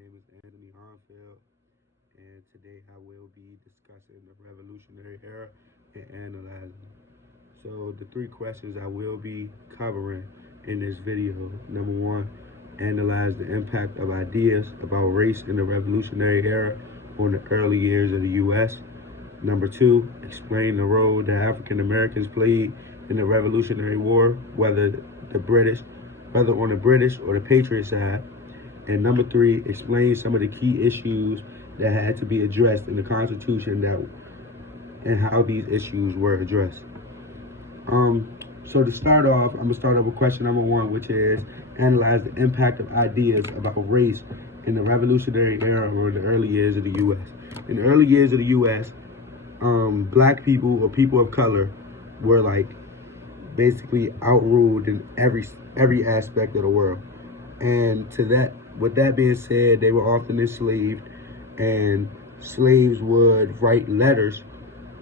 name is Anthony Armfield, and today I will be discussing the Revolutionary Era and analyzing. So, the three questions I will be covering in this video: number one, analyze the impact of ideas about race in the Revolutionary Era on the early years of the U.S. Number two, explain the role that African Americans played in the Revolutionary War, whether on the British or the Patriot side. And number three, explain some of the key issues that had to be addressed in the Constitution and how these issues were addressed. So to start off, I'm gonna start off with question number one, which is analyze the impact of ideas about race in the Revolutionary Era or the early years of the U.S. In the early years of the U.S., black people or people of color were like basically outruled in every aspect of the world. And with that being said, they were often enslaved, and slaves would write letters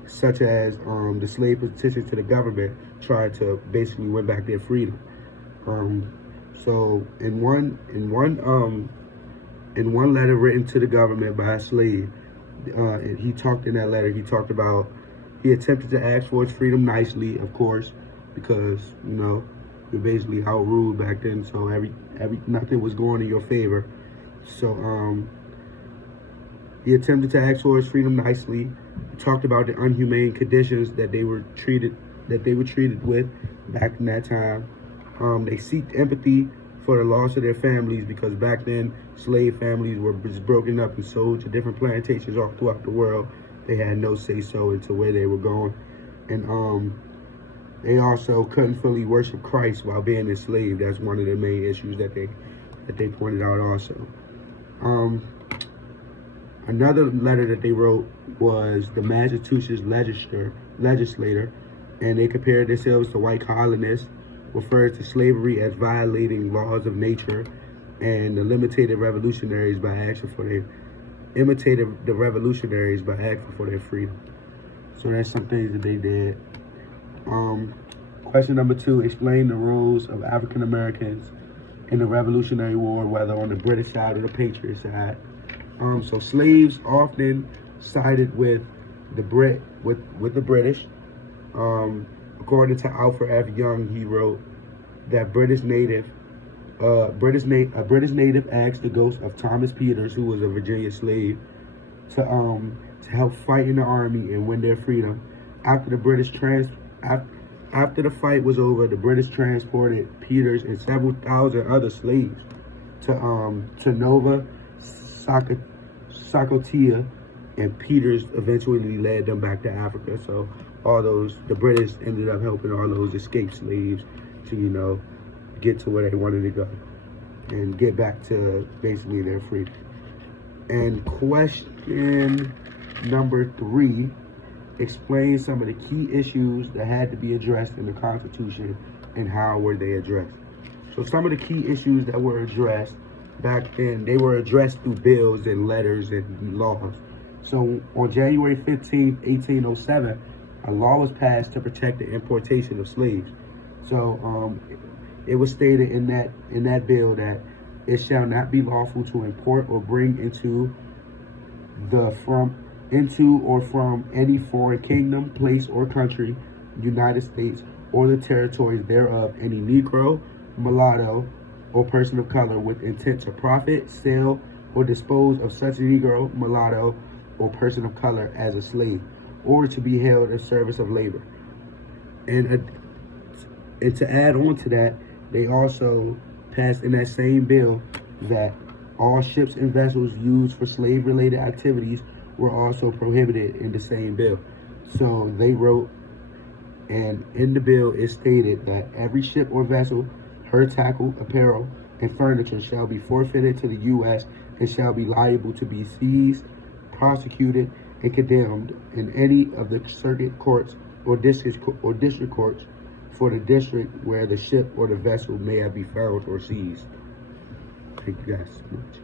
such as the slave petition to the government trying to basically win back their freedom. So in one letter written to the government by a slave, and he talked about he attempted to ask for his freedom nicely, of course, because you're basically outruled back then, so nothing was going in your favor. So he attempted to ask for his freedom nicely. He talked about the inhumane conditions that they were treated with back in that time. They seeked empathy for the loss of their families, because back then slave families were just broken up and sold to different plantations all throughout the world. They had no say-so into where they were going, and they also couldn't fully worship Christ while being enslaved. That's one of the main issues that they pointed out also. Another letter that they wrote was the Massachusetts legislator, and they compared themselves to white colonists, referred to slavery as violating laws of nature, and imitated the revolutionaries by asking for their freedom. So that's some things that they did. Question number two, explain the roles of African Americans in the Revolutionary War, whether on the British side or the Patriot side. So slaves often sided with the British. According to Alfred F. Young, he wrote that a British native asked the ghost of Thomas Peters, who was a Virginia slave, to help fight in the army and win their freedom. After the fight was over, the British transported Peters and several thousand other slaves to Nova Scotia, and Peters eventually led them back to Africa. So the British ended up helping all those escaped slaves to get to where they wanted to go and get back to basically their freedom. And question number three, explain some of the key issues that had to be addressed in the Constitution and how were they addressed. So some of the key issues that were addressed back then, they were addressed through bills and letters and laws. So on January 15th, 1807, a law was passed to protect the importation of slaves. So it was stated in that bill that it shall not be lawful to import or bring into or from any foreign kingdom, place, or country, United States, or the territories thereof, any Negro, mulatto, or person of color with intent to profit, sell, or dispose of such Negro, mulatto, or person of color as a slave, or to be held in service of labor. And to add on to that, they also passed in that same bill that all ships and vessels used for slave-related activities were also prohibited in the same bill. So they wrote, and in the bill it stated that every ship or vessel, her tackle, apparel, and furniture shall be forfeited to the U.S. and shall be liable to be seized, prosecuted, and condemned in any of the circuit courts or district courts for the district where the ship or the vessel may have been found or seized. Thank you guys so much.